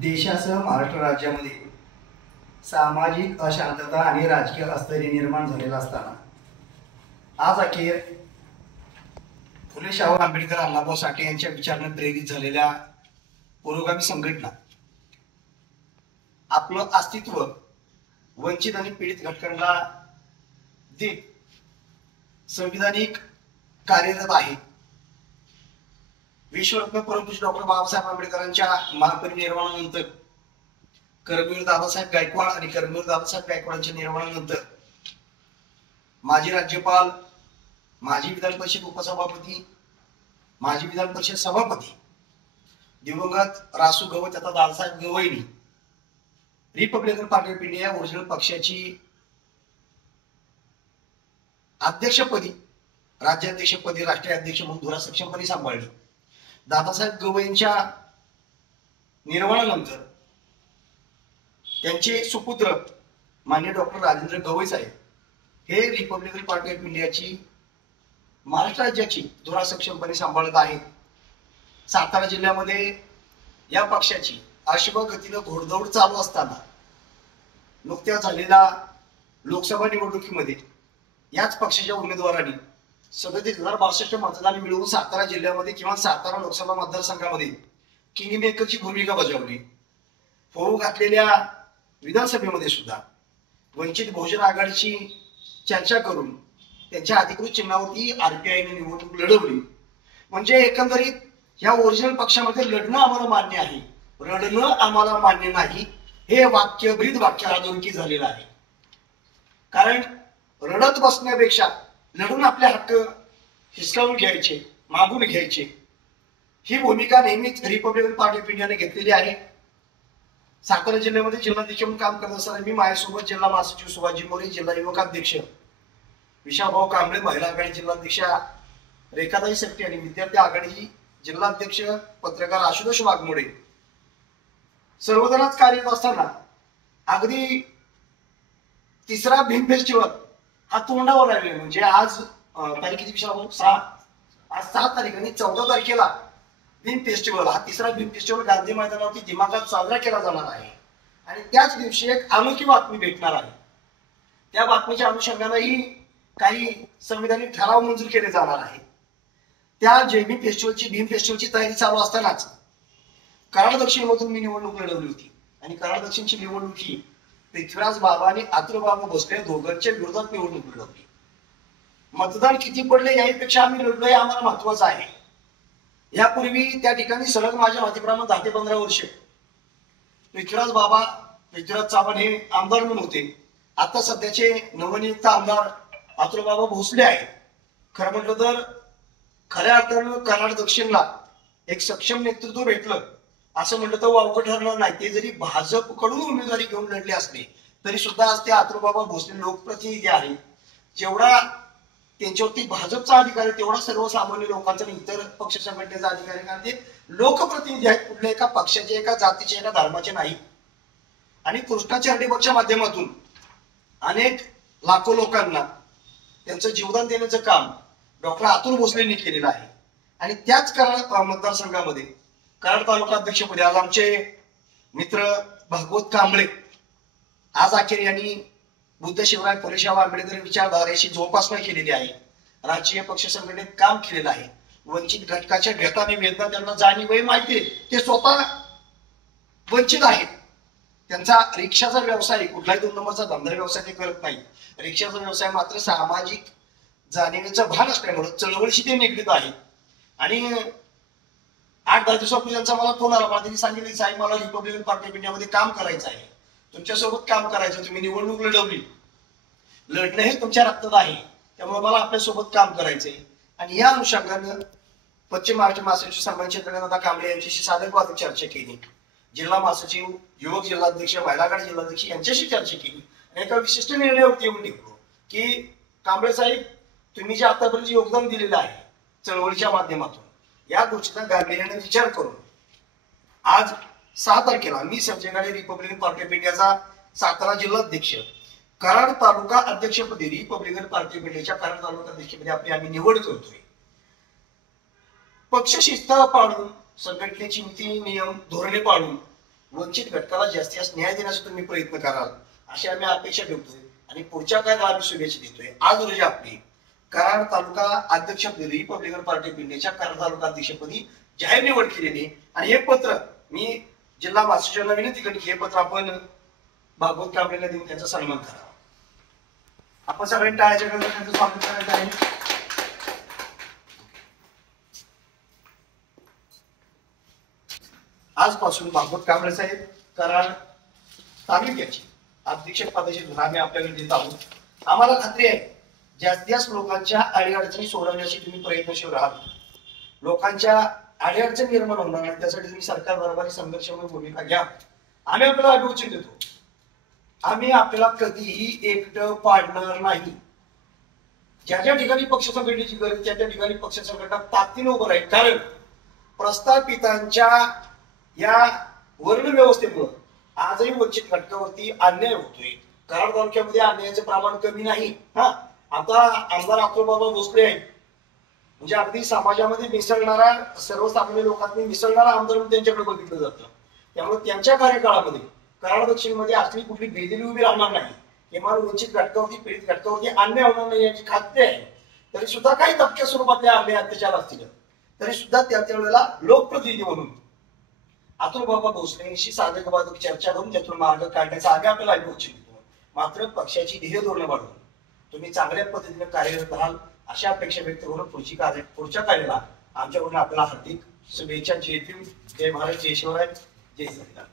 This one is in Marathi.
देशासह महाराष्ट्र राज्यामध्ये सामाजिक अशांतता आणि राजकीय अस्थिरता निर्माण झालेला असताना आज अखेर फुले शाहू आंबेडकर अण्णाभाऊ साठे यांच्या विचाराने प्रेरित झालेल्या पुरोगामी संघटना आपलं अस्तित्व वंचित आणि पीडित घटकांना देत संविधानिक कार्यरत आहे। विश्वरत्न परमपूज्य डॉक्टर बाबासाहेब आंबेडकरांच्या महापरिनिर्वाणानंतर कर्मवीर दादासाहेब गायकवाड आणि कर्मवीर दादासाहेब गायकवाडांच्या निर्वाणानंतर माजी राज्यपाल, माजी विधान परिषद उपसभापती, माजी विधान परिषद सभापती दिवंगत रासू गवई तथा दादासाहेब गवईंनी Republican party of India original पक्षाची अध्यक्षपदी, राज्याध्यक्षपदी, राष्ट्रीय अध्यक्ष म्हणून धुरा सक्षमपणे सांभाळली। दादासाहेब गवईंच्या निर्वाणानंतर त्यांचे सुपुत्र माननीय डॉक्टर राजेंद्र गवई साहेब हे रिपब्लिकन पार्टी ऑफ इंडियाची महाराष्ट्र राज्याची धुरा सक्षमपणे सांभाळत आहेत। सातारा जिल्ह्यामध्ये या पक्षाची अश्वगतीनं घोडदौड चालू असताना नुकत्याच झालेल्या लोकसभा निवडणुकीमध्ये याच पक्षाच्या उमेदवारांनी 37,062 मतदान मिळवून सातारा जिल्ह्यामध्ये किंवा सातारा लोकसभा मतदारसंघामध्ये किंगमेकरची भूमिका बजावली। होऊ घातलेल्या विधानसभेमध्ये सुद्धा वंचित बहुजन आघाडीची चर्चा करून त्यांच्या अधिकृत चिन्हावरती आरपीआयने निवडणूक लढवली। म्हणजे एकंदरीत या ओरिजिनल पक्षामध्ये लढणं आम्हाला मान्य आहे, रडणं आम्हाला मान्य नाही, हे वाक्य ब्रीद वाक्य अधोरेखित झालेलं आहे। कारण रडत बसण्यापेक्षा लढून आपले हक्क हिसकावून घ्यायचे, मागून घ्यायचे, ही भूमिका नेहमीच रिपब्लिकन पार्टी ऑफ इंडियाने घेतलेली आहे। सातारा जिल्ह्यामध्ये जिल्हाध्यक्ष म्हणून काम करत असताना मी माझ्यासोबत जिल्हा महासचिव सुभाषजी मोरे, जिल्हा युवक अध्यक्ष विशाभाऊ कांबळे, महिला आघाडी जिल्हाध्यक्षा रेखाताई शेट्टी आणि विद्यार्थी आघाडी जिल्हाध्यक्ष पत्रकार आशुतोष वाघमोडे सर्वजणच कार्यरत असताना अगदी तिसरा भीम फेस्टिवल हा तोंडावर आले। म्हणजे आज तारीख किती विशाभाऊ? 6, आज 7 तारीख आणि 14 तारखेला भीम फेस्टिवल, हा तिसरा भीम फेस्टिवल गांधी मैदानावरती दिमागात साजरा केला जाणार आहे। आणि त्याच दिवशी एक अनोखी बातमी भेटणार आहे। त्या बातमीच्या अनुषंगानेही काही संविधानिक ठराव मंजूर केले जाणार आहे। त्या भीम फेस्टिवलची तयारी चालू असतानाच कराड दक्षिण मधून मी निवडणूक लढवली होती आणि कराड दक्षिणची निवडणूक ही पृथ्वीराज बाबा आणि आतुरबाबा भोसले दोघांच्या विरोधात निवडणूक लढवली। मतदान किती पडले यापेक्षा आम्ही लढलोय आम्हाला महत्वाचं आहे। यापूर्वी त्या ठिकाणी सलग माझ्या माहितीप्रमाणे 10 ते 15 वर्ष पृथ्वीराज चव्हाण हे आमदार म्हणून होते। आता सध्याचे नवनियुक्त आमदार आतुरबाबा भोसले आहेत। खरं म्हटलं तर खऱ्या अर्थानं कराड दक्षिणला एक सक्षम नेतृत्व भेटलं असं म्हटलं तर वावगं ठरणार नाही। ते जरी भाजपकडून उमेदवारी घेऊन लढले असले तरी सुद्धा आज ते आतुरबाबा भोसले लोकप्रतिनिधी आहेत। जेवढा त्यांच्यावरती भाजपचा अधिकार आहे तेवढा सर्वसामान्य लोकांचा आणि इतर पक्ष संघटनेचा अधिकार आहे। कारण ते लोकप्रतिनिधी आहेत, कुठल्या एका पक्षाचे, एका जातीचे, एका धर्माचे नाही। आणि कृष्णा चॅरिटेबलच्या माध्यमातून अनेक लाखो लोकांना त्यांचं जीवदान देण्याचं काम डॉक्टर अतुल भोसलेंनी केलेलं आहे। आणि त्याच कराड मतदारसंघामध्ये कराड तालुका अध्यक्षपदी आज आमचे मित्र भागवत कांबळे आज अखेर यांनी बुद्ध शिवराय फुले शाहू आंबेडकर विचारधारेशी जोपासना केलेली आहे। राजकीय पक्ष संघटनेत काम केलेलं आहे। वंचित घटकाच्या व्यथा आणि वेदना त्यांना जाणीव आहे, माहिती आहे। ते स्वतः वंचित आहेत। त्यांचा रिक्षाचा व्यवसाय, कुठलाही 2 नंबरचा धंदा व्यवसाय ते करत नाही। रिक्षाचा व्यवसाय मात्र सामाजिक जाणीवेचं भान असल्यामुळे चळवळीशी ते निगडीत आहे। आणि 8-10 दिवसापूर्वी त्यांचा मला फोन आला, मला त्यांनी सांगितलं की साहेब मला रिपब्लिकन पार्टी ऑफ इंडियामध्ये काम करायचं आहे, तुमच्यासोबत काम करायचं, तुम्ही निवडणूक लढवली, लढणं हे तुमच्या रक्तात आहे, त्यामुळे मला आपल्यासोबत काम करायचंय। आणि या अनुषंगानं पश्चिम महाराष्ट्र महासचिव सन्माननीय चंद्रकांत कांबळे यांच्याशी साधकबाधक चर्चा केली। जिल्हा महासचिव, युवक जिल्हाध्यक्ष, महिला आघाडी जिल्हाध्यक्ष यांच्याशी चर्चा केली आणि एका विशिष्ट निर्णयावरती येऊन निघलो की कांबळे साहेब तुम्ही जे आतापर्यंत योगदान दिलेलं आहे चळवळीच्या माध्यमातून, या गोष्टीचा गांभीर्याने विचार करून आज 6 तारखेला मी संजय रिपब्लिकन पार्टी ऑफ इंडियाचा सातारा जिल्हाध्यक्ष, कराड तालुका अध्यक्षपदी रिपब्लिकन पार्टी ऑफ इंडियाच्या कराड तालुका अध्यक्षपदी आम्ही निवड करतोय। पक्ष शिस्त पाळून, संघटनेची नीती नियम धोरणे पाळून वंचित घटकाला जास्तीत जास्त न्याय देण्याचा तुम्ही प्रयत्न कराल अशी आम्ही अपेक्षा ठेवतोय आणि पुढच्या काळात आम्ही शुभेच्छा देतोय. आज रोजी आपली कराड तालुका अध्यक्ष रिपब्लिकन पार्टी ऑफ इंडियाच्या कराड तालुका अध्यक्षपदी जाहीर निवड केलेली आणि हे पत्र मी जिल्हा मास्टरला विनंती करेन की हे पत्र आपण भागवत कांबळेला देऊन त्यांचा सन्मान करावा. आपण सगळ्यांनी टाळ्याच्या गजरात त्यांचं स्वागत करायचं आहे. आजपासून भागवत कांबळे साहेब कराड तालुक्याची अध्यक्ष पदाची धुरा आम्ही आपल्याकडे देत आहोत. आम्हाला खात्री आहे जास्तीत जास्त लोकांच्या अडीअडचणी सोडवण्याची तुम्ही प्रयत्नशील राहाल. लोकांच्या अडीअडचणी निर्माण होणार नाही त्यासाठी तुम्ही सरकार बरोबर संघर्षामध्ये भूमिका घ्या. आम्ही आपल्याला अभिवचन देतो. आम्ही आपल्याला कधीही एकटं पाडणार नाही. ज्या ज्या ठिकाणी पक्ष संघटनेची गरज त्या त्या ठिकाणी पक्ष संघटना ताकदीने उभं राहील. कारण प्रस्थापितांच्या या वर्ण व्यवस्थेमुळे आजही वंचित घटकावरती अन्याय होतोय. कराड तालुक्यामध्ये अन्यायाचं प्रमाण कमी नाही. आता आमदार अतुलबाबा भोसले आहेत म्हणजे अगदी समाजामध्ये मिसळणारा सर्वसामान्य लोकांनी मिसळणारा आमदार म्हणून त्यांच्याकडे बघितलं जातं. त्यामुळे त्यांच्या कार्यकाळामध्ये कराड दक्षिण मध्ये असली कुठली बेदिली उभी राहणार नाही. किमान वंचित घटकावरती पीडित घटकावरती अन्याय होणार नाही याची खात्री आहे. तरी सुद्धा काही दबक्या स्वरूपातले अन्याय अत्याचार असतील तरी सुद्धा त्या वेळेला लोकप्रतिनिधी म्हणून अतुलबाबा भोसलेंशी साधकबाधक चर्चा करून त्यातून मार्ग काढण्याचा आम्ही आपल्याला अभिवचन देतो. मात्र पक्षाची ध्येय धोरणं वाढवून तुम्ही चांगल्या पद्धतीने कार्यरत राहाल अशा अपेक्षा व्यक्त करून पुढच्या कार्याला आमच्याकडून आपल्याला हार्दिक शुभेच्छा. जय भीम, जय महाराज, जय शिवराय, जय संविधान.